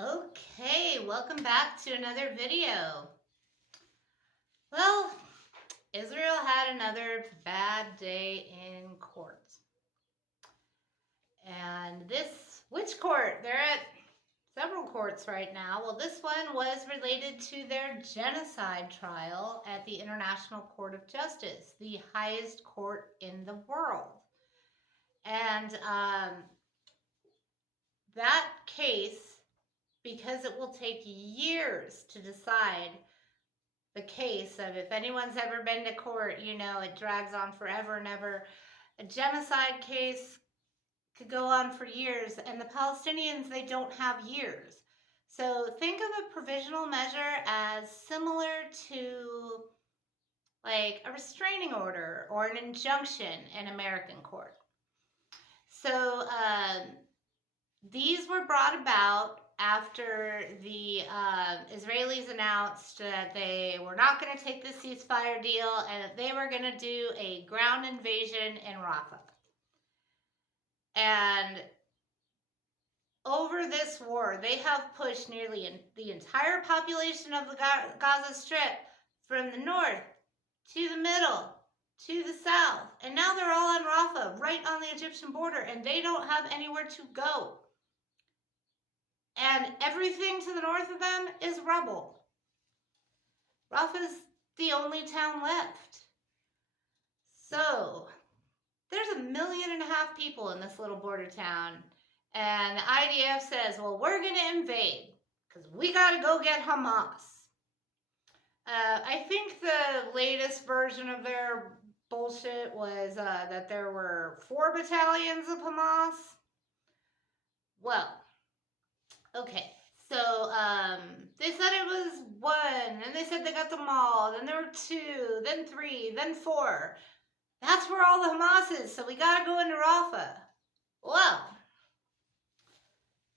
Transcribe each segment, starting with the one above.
Okay, welcome back to another video. Well, Israel had another bad day in court. And which court? They're at several courts right now. Well, this one was related to their genocide trial at the International Court of Justice, the highest court in the world. And that case, because it will take years to decide the case of, if anyone's ever been to court, it drags on forever and ever. A genocide case could go on for years, and the Palestinians, they don't have years. So think of a provisional measure as similar to like a restraining order or an injunction in American court. So these were brought about after the Israelis announced that they were not going to take the ceasefire deal and that they were going to do a ground invasion in Rafah. And over this war, they have pushed nearly the entire population of the Gaza Strip from the north to the middle to the south. And now they're all on Rafah, right on the Egyptian border, and they don't have anywhere to go. And everything to the north of them is rubble. Rafah's the only town left. So there's 1.5 million people in this little border town. And the IDF says, well, we're going to invade because we got to go get Hamas. I think the latest version of their bullshit was that there were 4 battalions of Hamas. Well, okay, so they said it was 1, and they said they got them all. Then there were 2, then 3, then 4. That's where all the Hamas is, so we gotta go into Rafah. Well,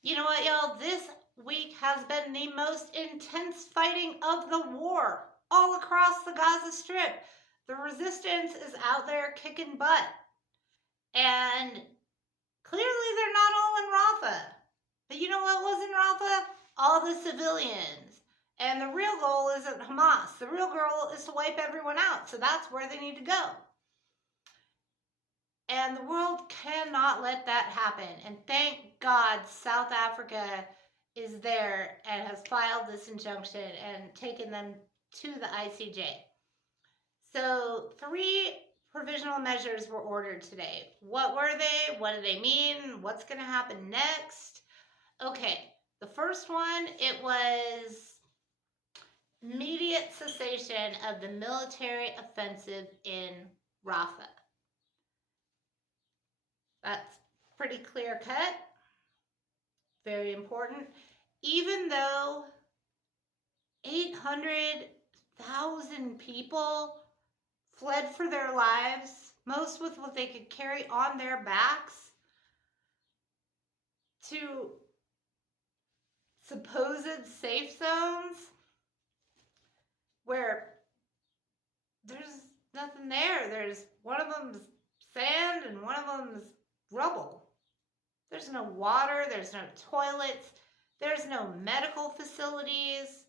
you know what, y'all? This week has been the most intense fighting of the war all across the Gaza Strip. The resistance is out there kicking butt. And clearly they're not all in Rafah. But you know what was in Rafah? All the civilians. And the real goal isn't Hamas. The real goal is to wipe everyone out. So that's where they need to go. And the world cannot let that happen. And thank God South Africa is there and has filed this injunction and taken them to the ICJ. So 3 provisional measures were ordered today. What were they? What do they mean? What's going to happen next? Okay, the first one, it was immediate cessation of the military offensive in Rafah. That's pretty clear cut. Very important. Even though 800,000 people fled for their lives, most with what they could carry on their backs, to supposed safe zones where there's nothing there. There's one of them's sand and one of them's rubble. There's no water, there's no toilets, there's no medical facilities.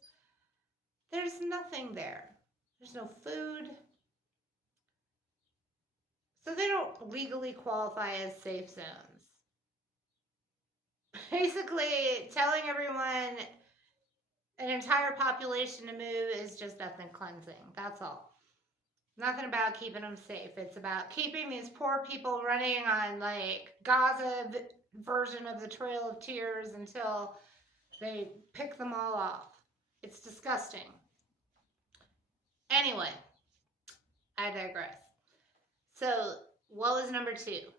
There's nothing there. There's no food. So they don't legally qualify as safe zones. Basically, telling everyone, an entire population to move is just ethnic cleansing. That's all. Nothing about keeping them safe. It's about keeping these poor people running on like Gaza version of the Trail of Tears until they pick them all off. It's disgusting. Anyway, I digress. So what was number 2?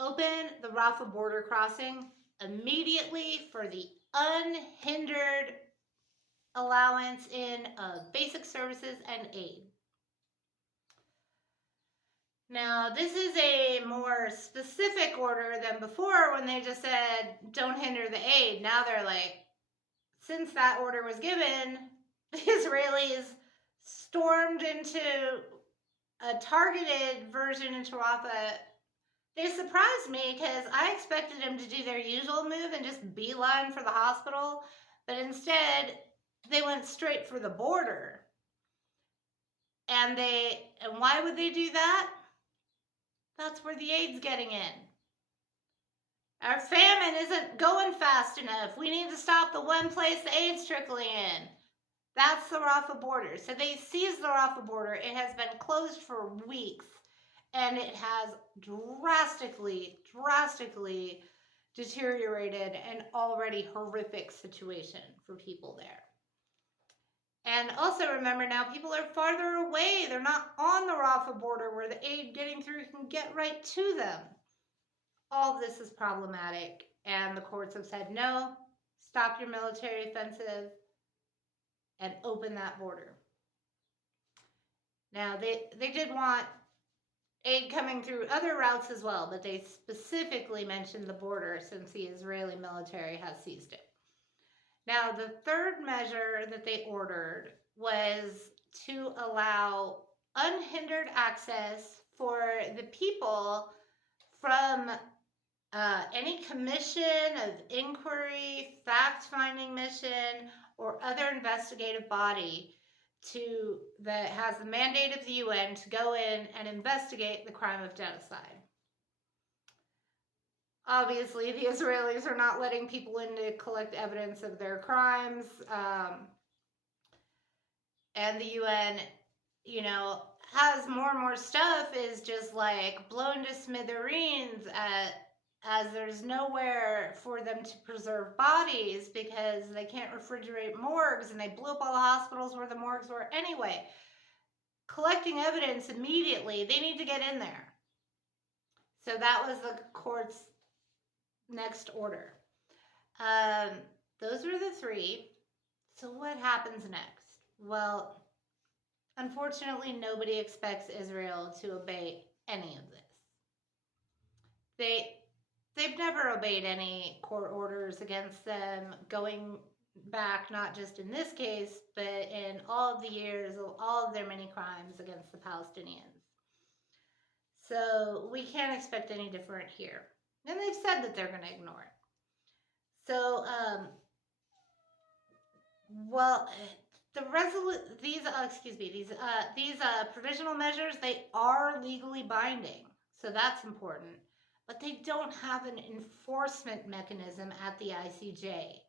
Open the Rafah border crossing immediately for the unhindered allowance in basic services and aid. Now, this is a more specific order than before when they just said, don't hinder the aid. Now they're like, since that order was given, the Israelis stormed into a targeted version into Rafah They surprised me because I expected them to do their usual move and just beeline for the hospital, but instead they went straight for the border. And why would they do that? That's where the aid's getting in. Our famine isn't going fast enough. We need to stop the one place the aid's trickling in. That's the Rafah border. So they seized the Rafah border. It has been closed for weeks, and it has drastically deteriorated an already horrific situation for people there. And also remember now, people are farther away. They're not on the Rafah border where the aid getting through can get right to them. All of this is problematic, and the courts have said, no, stop your military offensive and open that border. Now, they did want aid coming through other routes as well, but they specifically mentioned the border since the Israeli military has seized it. Now, the third measure that they ordered was to allow unhindered access for the people from any commission of inquiry, fact-finding mission, or other investigative body that has the mandate of the UN to go in and investigate the crime of genocide. Obviously, the Israelis are not letting people in to collect evidence of their crimes. And the UN, has more and more stuff is just like blown to smithereens as there's nowhere for them to preserve bodies because they can't refrigerate morgues, and they blew up all the hospitals where the morgues were anyway. Collecting evidence immediately, they need to get in there. So that was the court's next order. Those were the three. So what happens next? Well, unfortunately, nobody expects Israel to obey any of this. They've never obeyed any court orders against them, going back not just in this case, but in all of the years of all of their many crimes against the Palestinians. So we can't expect any different here. And they've said that they're going to ignore it. So, these provisional measures, they are legally binding, so that's important. But they don't have an enforcement mechanism at the ICJ.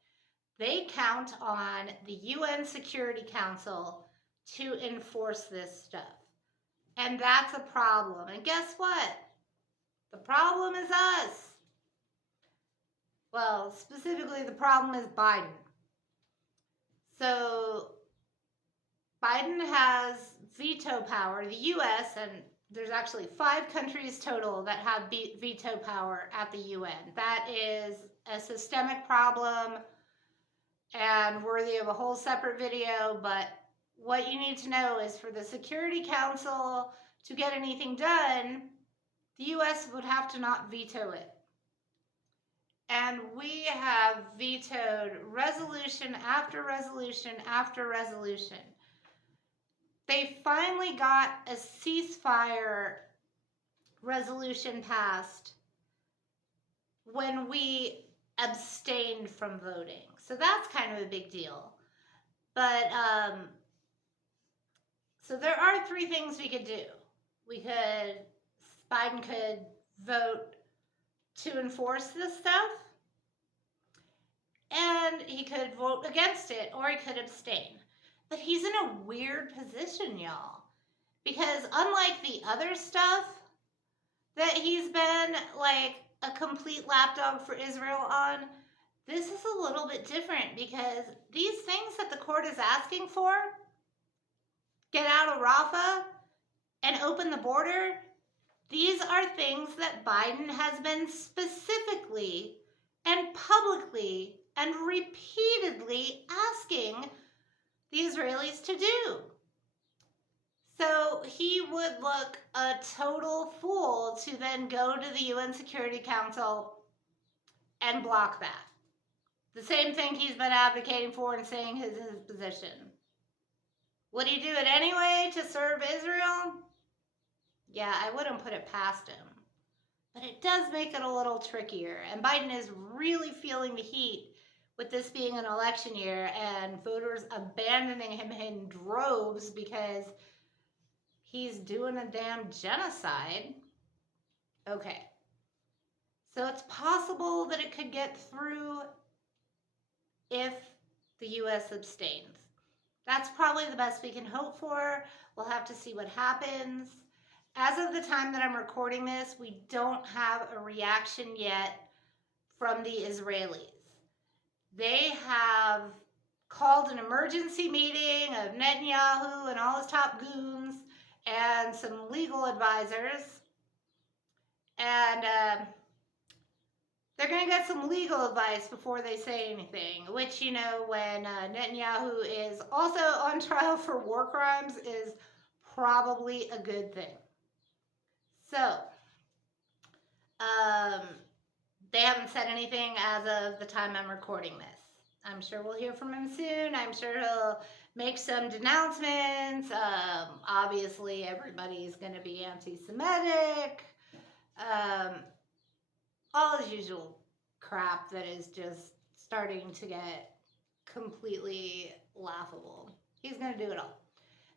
They count on the UN Security Council to enforce this stuff. And that's a problem. And guess what? The problem is us. Well, specifically, the problem is Biden. So Biden has veto power. The U.S., and there's actually 5 countries total that have veto power at the UN. That is a systemic problem and worthy of a whole separate video. But what you need to know is for the Security Council to get anything done, the U.S. would have to not veto it. And we have vetoed resolution after resolution after resolution. They finally got a ceasefire resolution passed when we abstained from voting. So that's kind of a big deal. But, so there are 3 things we could do. Biden could vote to enforce this stuff, and he could vote against it, or he could abstain. But he's in a weird position, y'all, because unlike the other stuff that he's been like a complete lapdog for Israel on, this is a little bit different because these things that the court is asking for, get out of Rafah and open the border, these are things that Biden has been specifically and publicly and repeatedly asking the Israelis to do. So he would look a total fool to then go to the UN Security Council and block that. The same thing he's been advocating for and saying is his position. Would he do it anyway to serve Israel? Yeah, I wouldn't put it past him. But it does make it a little trickier. And Biden is really feeling the heat with this being an election year and voters abandoning him in droves because he's doing a damn genocide. Okay. So it's possible that it could get through if the U.S. abstains. That's probably the best we can hope for. We'll have to see what happens. As of the time that I'm recording this, we don't have a reaction yet from the Israelis. They have called an emergency meeting of Netanyahu and all his top goons and some legal advisors. And they're going to get some legal advice before they say anything, which, you know, when Netanyahu is also on trial for war crimes is probably a good thing. So, they haven't said anything as of the time I'm recording this. I'm sure we'll hear from him soon. I'm sure he'll make some denouncements. Obviously, everybody's going to be anti-Semitic. All the usual crap that is just starting to get completely laughable. He's going to do it all.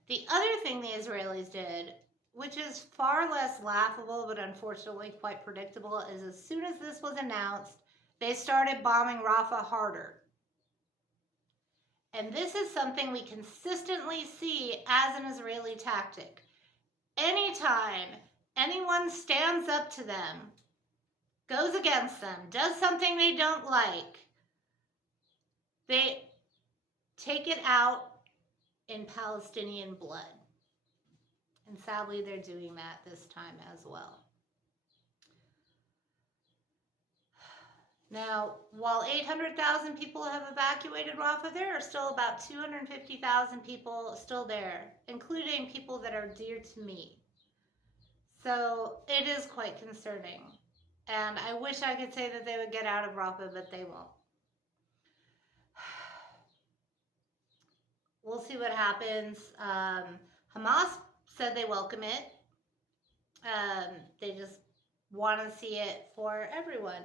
The other thing the Israelis did, which is far less laughable but unfortunately quite predictable, is as soon as this was announced, they started bombing Rafah harder. And this is something we consistently see as an Israeli tactic. Anytime anyone stands up to them, goes against them, does something they don't like, they take it out in Palestinian blood. And sadly, they're doing that this time as well. Now, while 800,000 people have evacuated Rafah, there are still about 250,000 people still there, including people that are dear to me. So it is quite concerning. And I wish I could say that they would get out of Rafah, but they won't. We'll see what happens. Hamas said they welcome it. They just want to see it for everyone.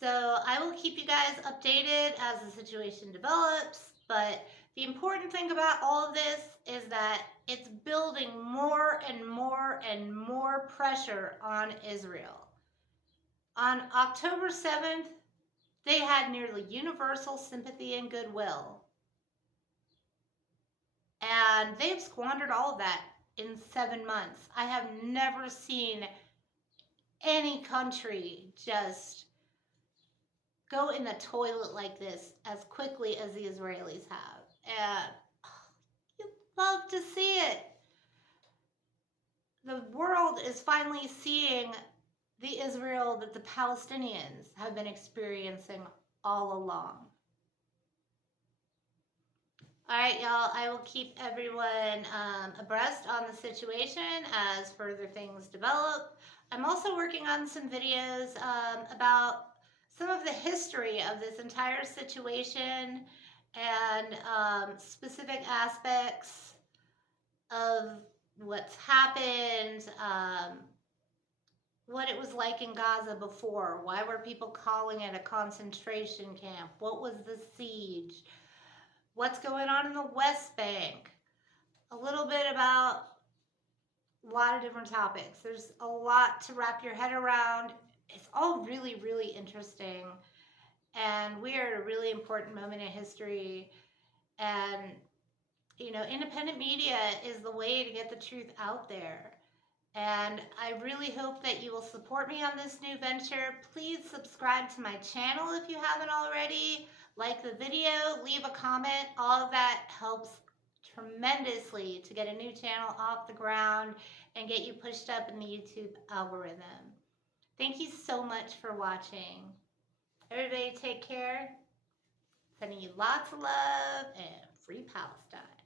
So I will keep you guys updated as the situation develops. But the important thing about all of this is that it's building more and more and more pressure on Israel. On October 7th, they had nearly universal sympathy and goodwill. And they've squandered all of that in 7 months. I have never seen any country just go in the toilet like this as quickly as the Israelis have. And you love to see it. The world is finally seeing the Israel that the Palestinians have been experiencing all along. All right, y'all, I will keep everyone abreast on the situation as further things develop. I'm also working on some videos about some of the history of this entire situation and specific aspects of what's happened, what it was like in Gaza before, why were people calling it a concentration camp, what was the siege, what's going on in the West Bank, a little bit about a lot of different topics. There's a lot to wrap your head around. It's all really, really interesting. And we are at a really important moment in history. And, you know, independent media is the way to get the truth out there. And I really hope that you will support me on this new venture. Please subscribe to my channel if you haven't already. Like the video, leave a comment. All of that helps tremendously to get a new channel off the ground and get you pushed up in the YouTube algorithm. Thank you so much for watching. Everybody take care. Sending you lots of love and free Palestine.